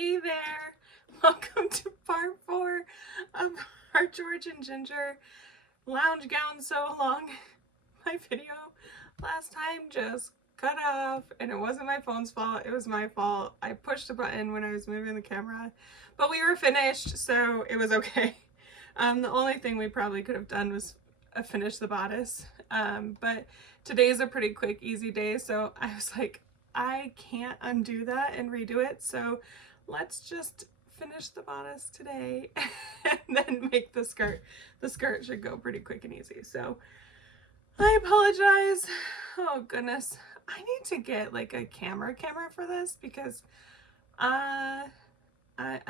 Hey there! Welcome to part 4 of our George and Ginger lounge gown sew along. My video last time just cut off and it wasn't my phone's fault, it was my fault. I pushed a button when I was moving the camera, but we were finished, so it was okay. The only thing we probably could have done was finish the bodice, but today's a pretty quick, easy day, so I was like, I can't undo that and redo it, so let's just finish the bodice today and then make the skirt. The skirt should go pretty quick and easy, so I apologize. Oh goodness, I need to get like a camera for this because I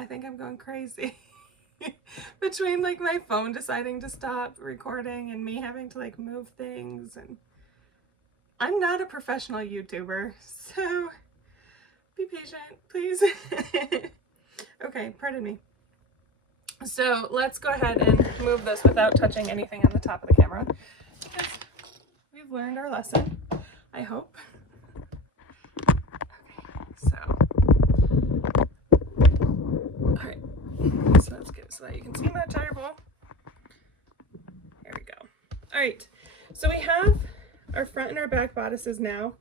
think I'm going crazy. Between like my phone deciding to stop recording and me having to like move things, and I'm not a professional YouTuber, so be patient, please. Okay, pardon me. So let's go ahead and move this without touching anything on the top of the camera, because we've learned our lesson, I hope. Okay, so, all right, so let's get it so that you can see my tire ball. There we go. All right, so we have our front and our back bodices now.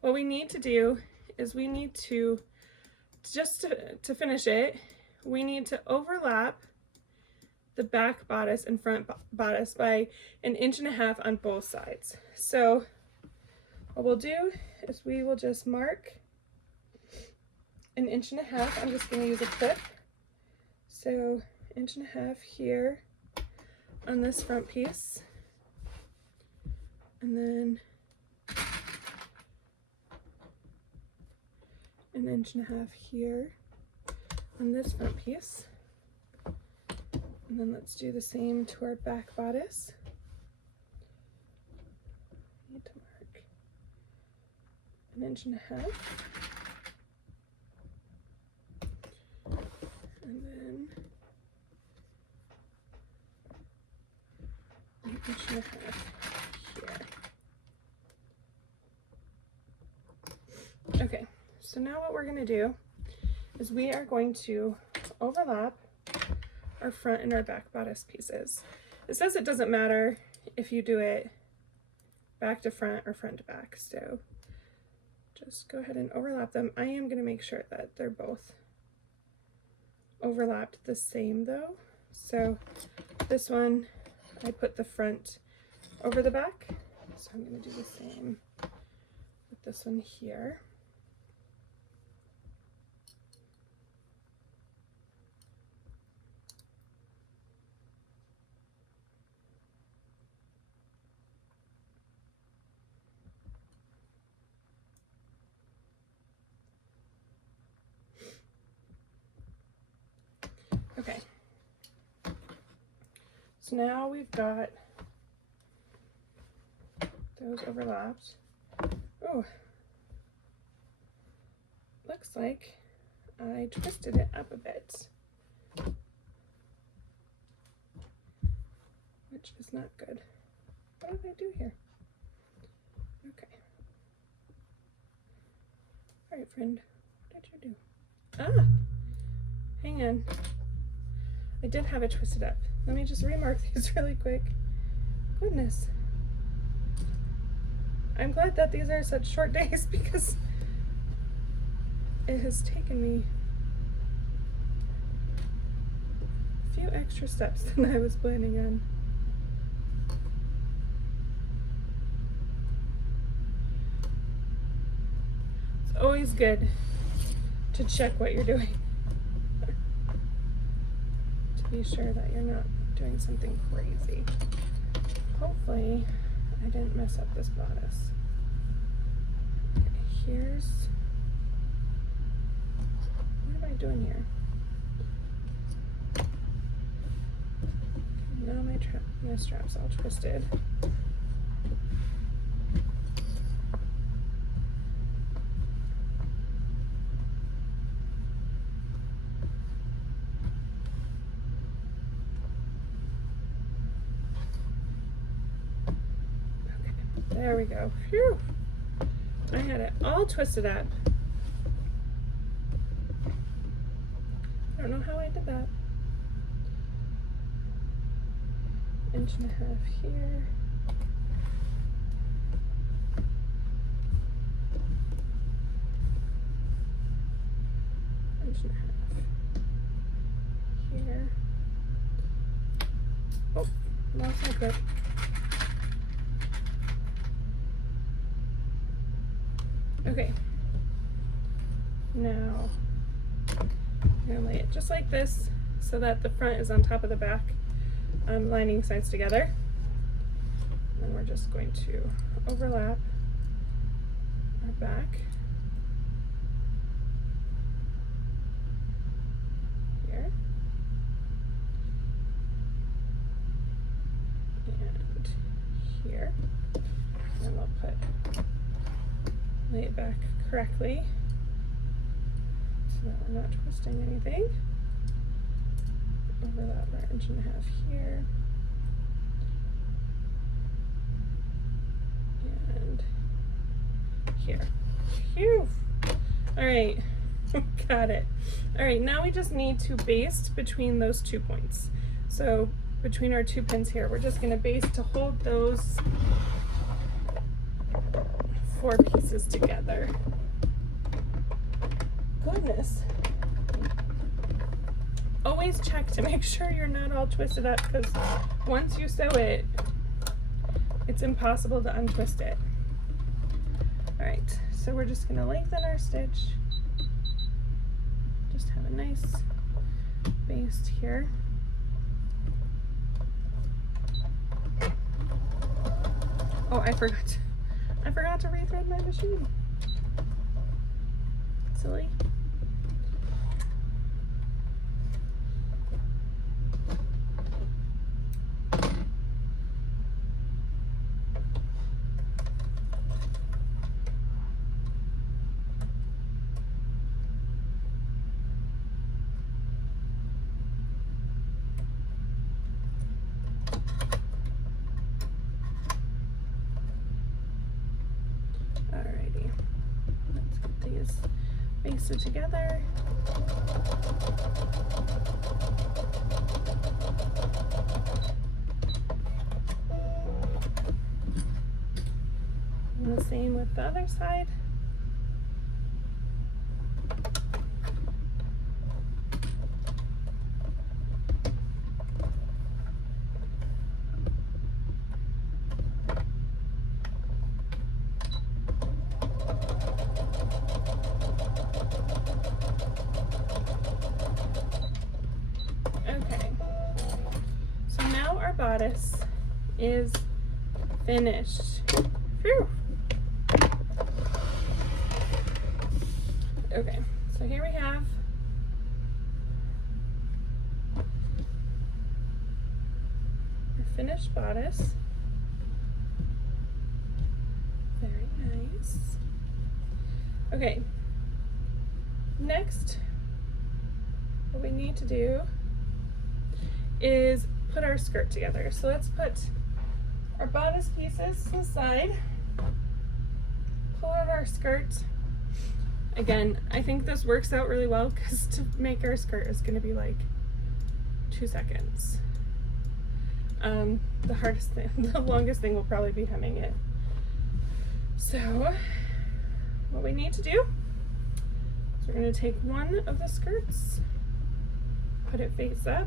What we need to do is we need to, just to finish it, we need to overlap the back bodice and front bodice by 1.5 inches on both sides. So what we'll do is we will just mark 1.5 inches. I'm just going to use a clip. So 1.5 inches here on this front piece, and then 1.5 inches here on this front piece. And then let's do the same to our back bodice. Need to mark 1.5 inches. And then 1.5 inches here. Okay, so now what we're going to do is we are going to overlap our front and our back bodice pieces. It says it doesn't matter if you do it back to front or front to back, so just go ahead and overlap them. I am going to make sure that they're both overlapped the same though. So this one, I put the front over the back, so I'm going to do the same with this one here. Okay, so now we've got those overlapped. Oh, looks like I twisted it up a bit, which is not good. What did I do here? Okay. All right, friend, what did you do? Ah, hang on. I did have it twisted up. Let me just remark these really quick. Goodness. I'm glad that these are such short days because it has taken me a few extra steps than I was planning on. It's always good to check what you're doing, be sure that you're not doing something crazy. Hopefully I didn't mess up this bodice. Okay, here's, what am I doing here? Now my strap's all twisted. There we go. Phew. I had it all twisted up. don't know how I did that. 1.5 inches here. Inch and a half here. Oh, lost my clip. Okay. Now I'm gonna lay it just like this so that the front is on top of the back, lining sides together. And we're just going to overlap our back here and here, and we'll lay it back correctly so that we're not twisting anything. Overlap our 1.5 inches here and here. Phew! All right, got it. All right, now we just need to baste between those 2 points. So between our 2 pins here, we're just gonna baste to hold those 4 pieces together. Goodness. Always check to make sure you're not all twisted up, because once you sew it, it's impossible to untwist it. All right, so we're just gonna lengthen our stitch. Just have a nice baste here. Oh, I forgot to rethread my machine. Silly. Alrighty, let's get these basted together. And the same with the other side. Bodice is finished. Phew. Okay, so here we have our finished bodice. Very nice. Okay, next what we need to do is put our skirt together. So let's put our bodice pieces to the side, pull out our skirt. Again, I think this works out really well because to make our skirt is going to be like 2 seconds. The hardest thing, the longest thing will probably be hemming it. So what we need to do is we're going to take one of the skirts, put it face up,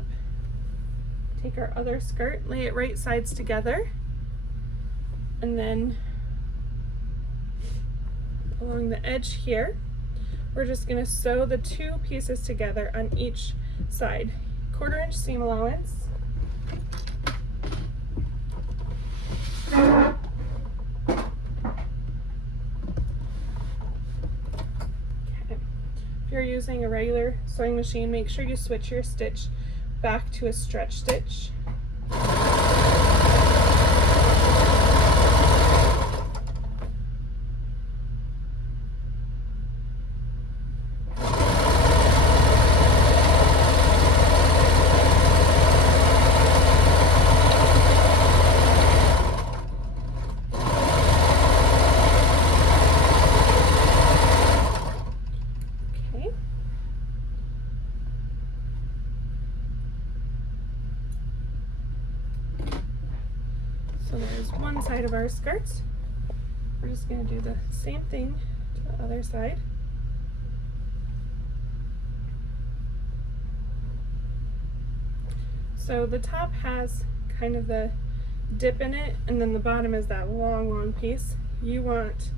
take our other skirt, lay it right sides together, and then along the edge here, we're just going to sew the 2 pieces together on each side. 1/4 inch seam allowance. Okay. If you're using a regular sewing machine, make sure you switch your stitch back to a stretch stitch. So there's one side of our skirt. We're just going to do the same thing to the other side. So the top has kind of the dip in it, and then the bottom is that long piece. You want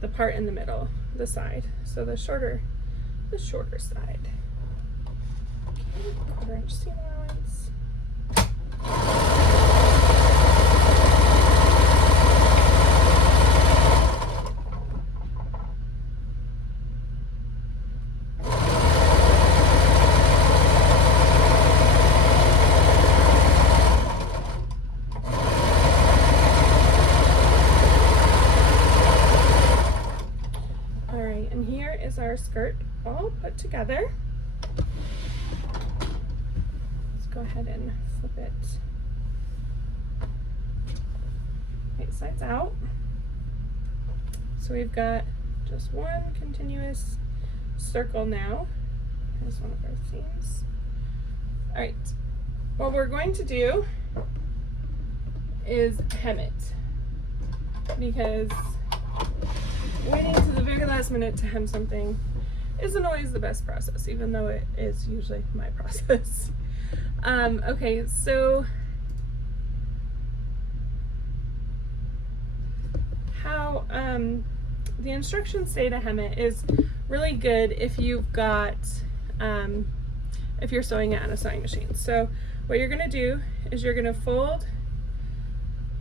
the part in the middle, the side. So the shorter side. Okay, 1/4 inch seam allowance. Our skirt all put together. Let's go ahead and flip it right sides out. So we've got just one continuous circle now. Here's one of our seams. All right, what we're going to do is hem it, because waiting to the very last minute to hem something isn't always the best process, even though it is usually my process. Okay, so how the instructions say to hem it is really good if you've got if you're sewing it on a sewing machine. So what you're going to do is you're going to fold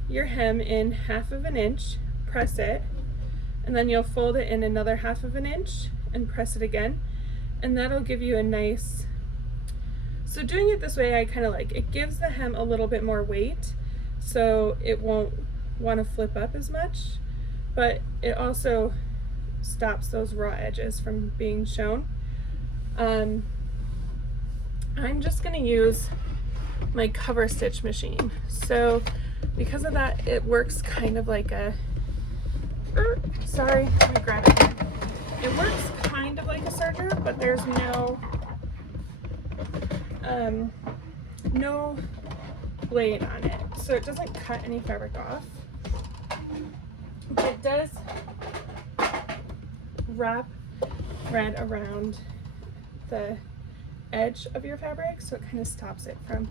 your hem in 1/2 inch, press it, and then you'll fold it in another 1/2 inch and press it again, and that'll give you a nice, so doing it this way I kind of like, it gives the hem a little bit more weight, so it won't want to flip up as much, but it also stops those raw edges from being shown. I'm just going to use my cover stitch machine, so because of that it works kind of like a, sorry, let me grab it. It works kind of like a serger, but there's no blade on it, so it doesn't cut any fabric off. But it does wrap thread around the edge of your fabric, so it kind of stops it from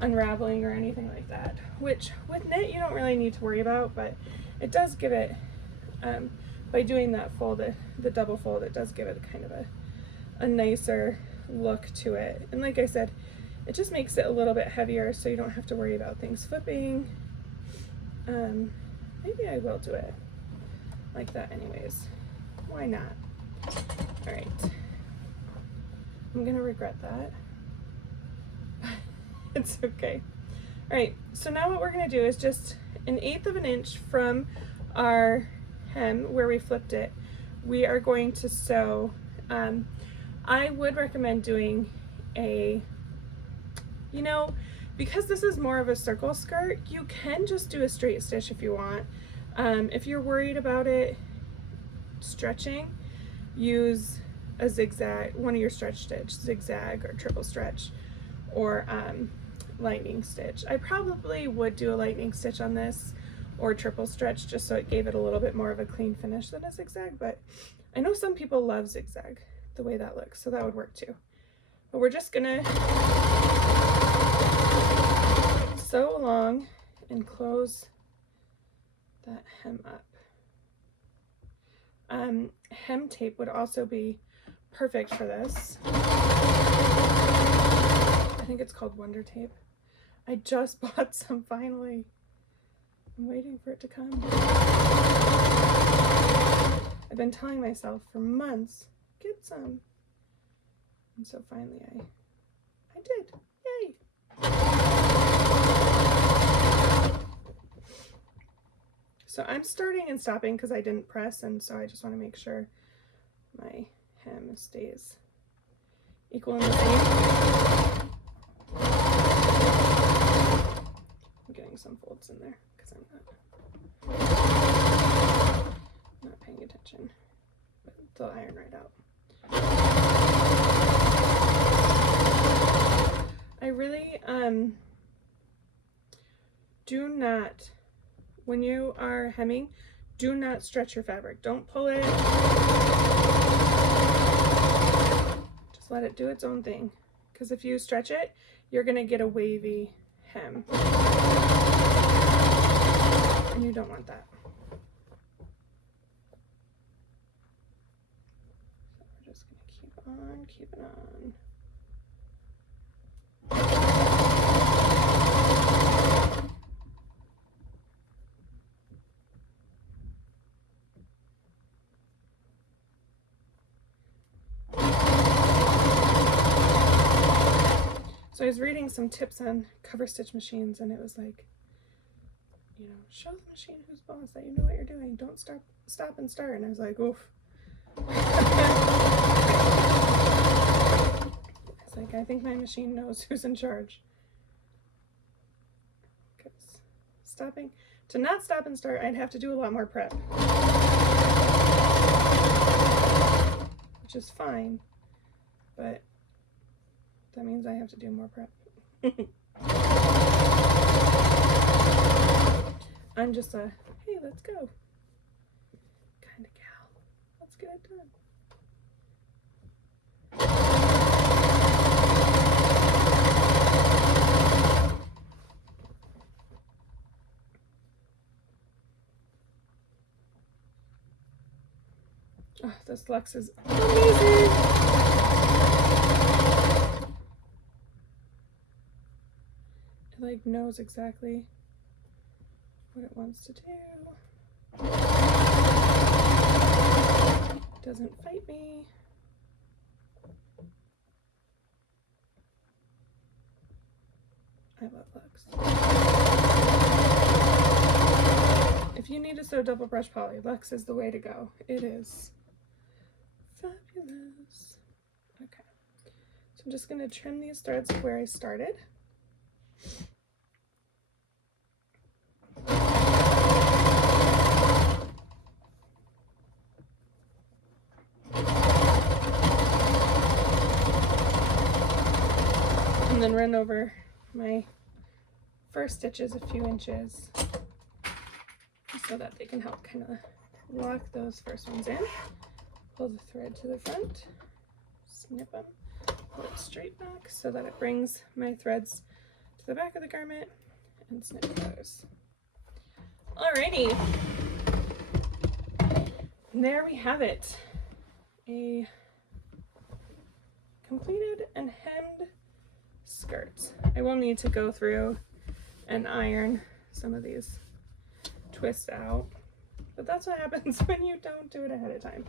unraveling or anything like that, which with knit you don't really need to worry about, but it does give it, by doing that fold, the double fold, it does give it kind of a nicer look to it. And like I said, it just makes it a little bit heavier, so you don't have to worry about things flipping. Maybe I will do it like that anyways. Why not? All right. I'm gonna regret that. It's okay. All right, so now what we're gonna do is just 1/8 inch from our hem where we flipped it, we are going to sew. I would recommend doing a, you know, because this is more of a circle skirt, you can just do a straight stitch if you want. If you're worried about it stretching, use a zigzag, one of your stretch stitch, zigzag or triple stretch, or lightning stitch. I probably would do a lightning stitch on this, or triple stretch, just so it gave it a little bit more of a clean finish than a zigzag, but I know some people love zigzag, the way that looks, so that would work too. But we're just gonna sew along and close that hem up. Hem tape would also be perfect for this. I think it's called Wonder Tape. I just bought some finally. I'm waiting for it to come. I've been telling myself for months, get some. And so finally I did. Yay! So I'm starting and stopping because I didn't press, and so I just want to make sure my hem stays equal in the same. I'm getting some folds in there because I'm not paying attention, but they'll iron right out. I really do not when you are hemming, do not stretch your fabric. Don't pull it. Just let it do its own thing. Because if you stretch it, you're going to get a wavy hem. And you don't want that. So we're just going to keep on keeping on. So I was reading some tips on cover stitch machines, and it was like, you know, show the machine who's boss, that you know what you're doing. Don't stop and start. And I was like, oof. It's like, I think my machine knows who's in charge. Because to not stop and start, I'd have to do a lot more prep. Which is fine, but that means I have to do more prep. I'm just a, hey, let's go kind of gal. Let's get it done. Oh, this Lux is amazing. It like knows exactly what it wants to do. Doesn't fight me. I love Lux. If you need to sew double brush poly, Lux is the way to go. It is fabulous. Okay, so I'm just going to trim these threads where I started. And then run over my first stitches a few inches so that they can help kind of lock those first ones in. Pull the thread to the front, snip them, pull it straight back so that it brings my threads to the back of the garment, and snip those. Alrighty, there we have it. A completed and hemmed skirt. I will need to go through and iron some of these twists out, but that's what happens when you don't do it ahead of time.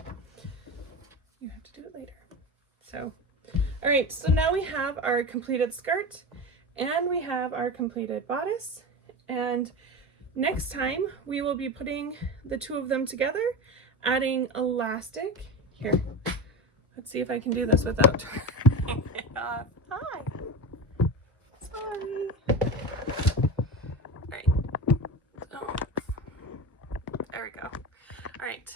You have to do it later. So, all right, so now we have our completed skirt and we have our completed bodice, and next time we will be putting the two of them together, adding elastic. Here, let's see if I can do this without turning it off. Hi. Sorry. All right. Oh. There we go. All right.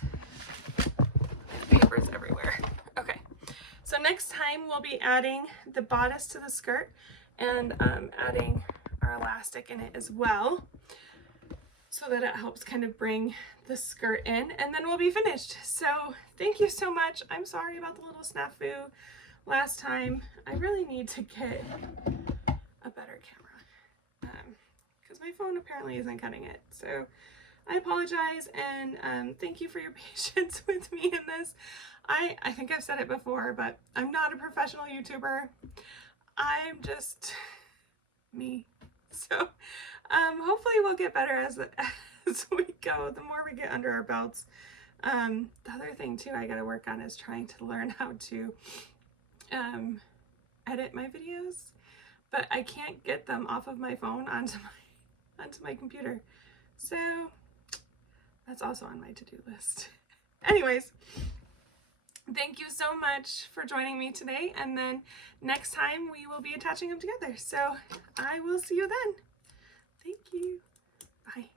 Papers everywhere. Okay. So next time we'll be adding the bodice to the skirt and adding our elastic in it as well, so that it helps kind of bring the skirt in, and then we'll be finished. So thank you so much. I'm sorry about the little snafu last time. I really need to get a better camera because my phone apparently isn't cutting it. So I apologize, and thank you for your patience with me in this. I think I've said it before, but I'm not a professional YouTuber. I'm just me. So hopefully we'll get better as we go, the more we get under our belts. The other thing too I gotta work on is trying to learn how to edit my videos, but I can't get them off of my phone onto my computer. So that's also on my to-do list. Anyways, thank you so much for joining me today, and then next time we will be attaching them together. So I will see you then. Thank you. Bye.